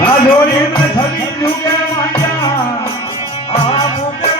રાજોરી ને સભી જુગે વાગ્યા આ પોતે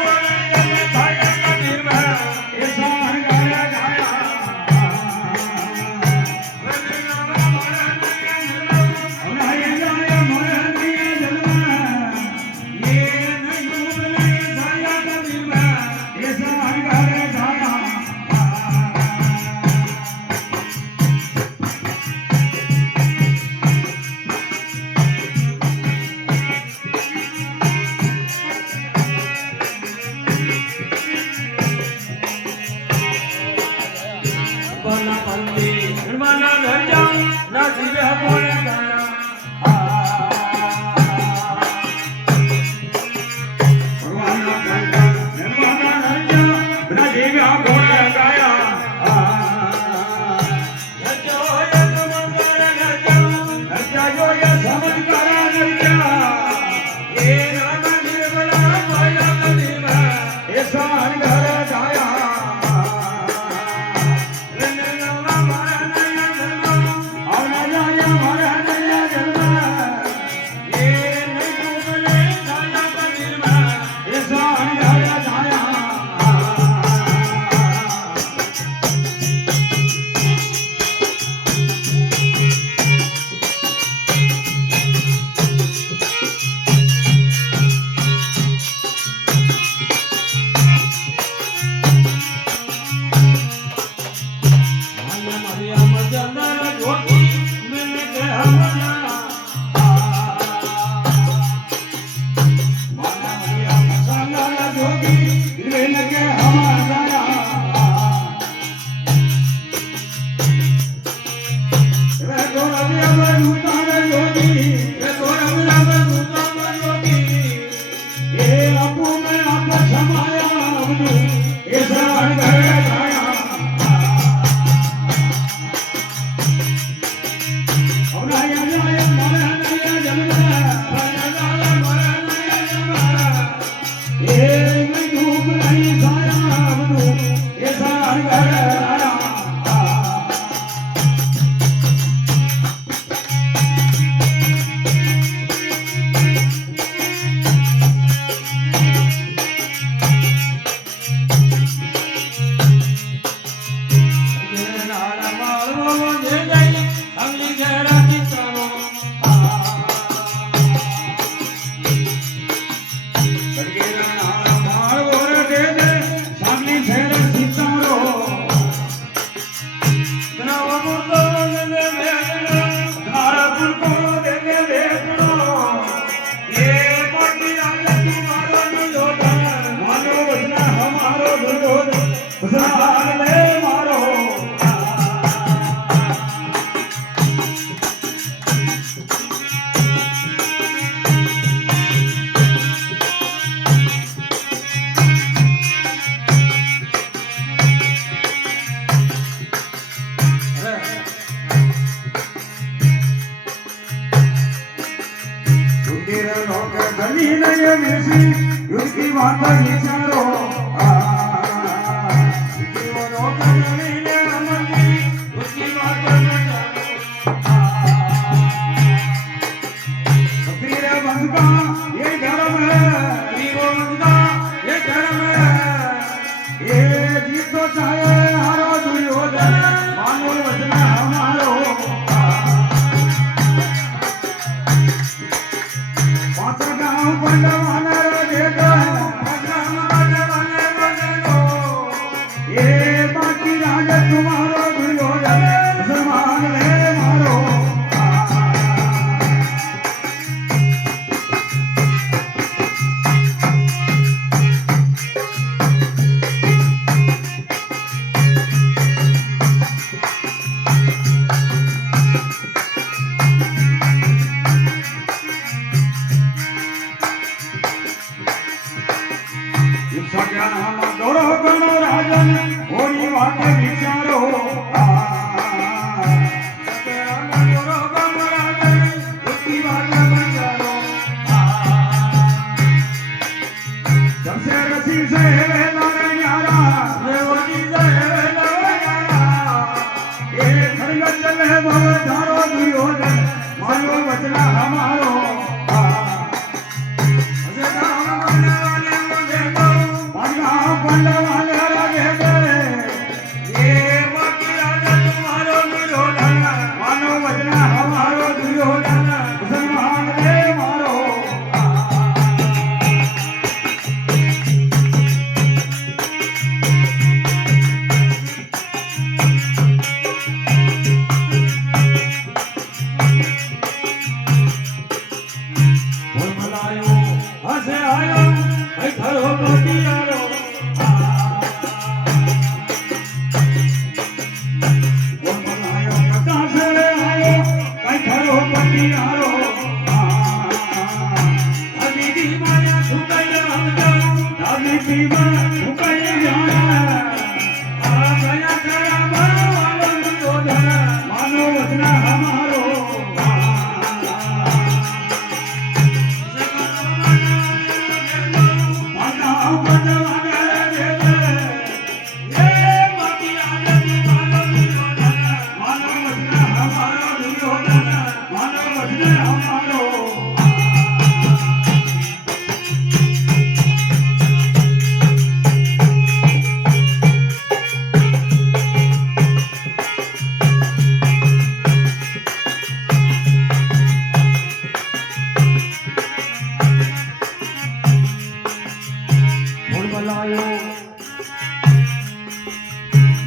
ખરો પતિયારો બોલાયો કદાચ આયો કઈ ખરો પતિયારો દીદી માયા સુકાઈ જાણા દીદી માયા સુકાઈ જાણા આ ગયા ગયા મારો દોધા માનો વચના હમારો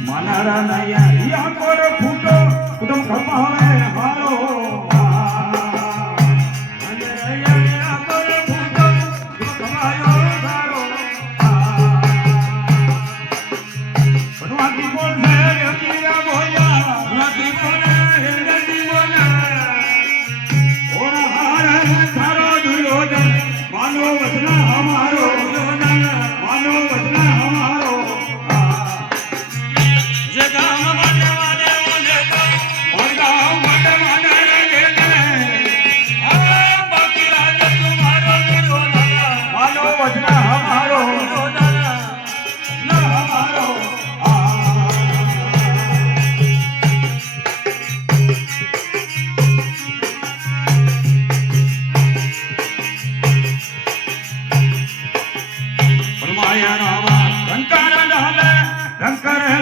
માનારા નયા યા કોર ફૂટો કુટુંબ ખપાવે હારો અને યા કોર ફૂટો ખપાયો સારો ભગવાનની બોલ છે યમીરા બોયા ભગવાનની બોલ હિંદની બોલા ઓરા હાર સારો દુર્યોધન માનો વચના હમારો માનો વચના હમારો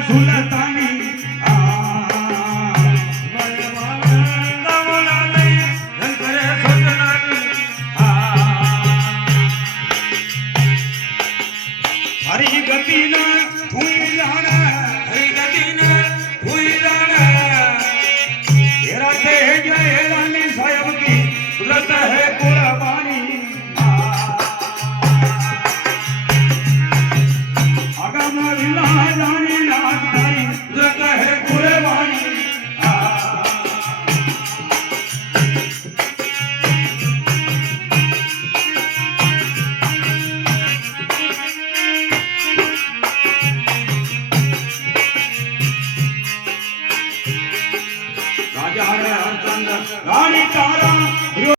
સુલતાની હરી ગતિ ના ભૂઈ જાણા હરી ગતિ ના ભૂઈ જાણા તેરા તે જય રાની સાહેબ કી સુલત હે કુરબાની આગા માં વિલા જાની ના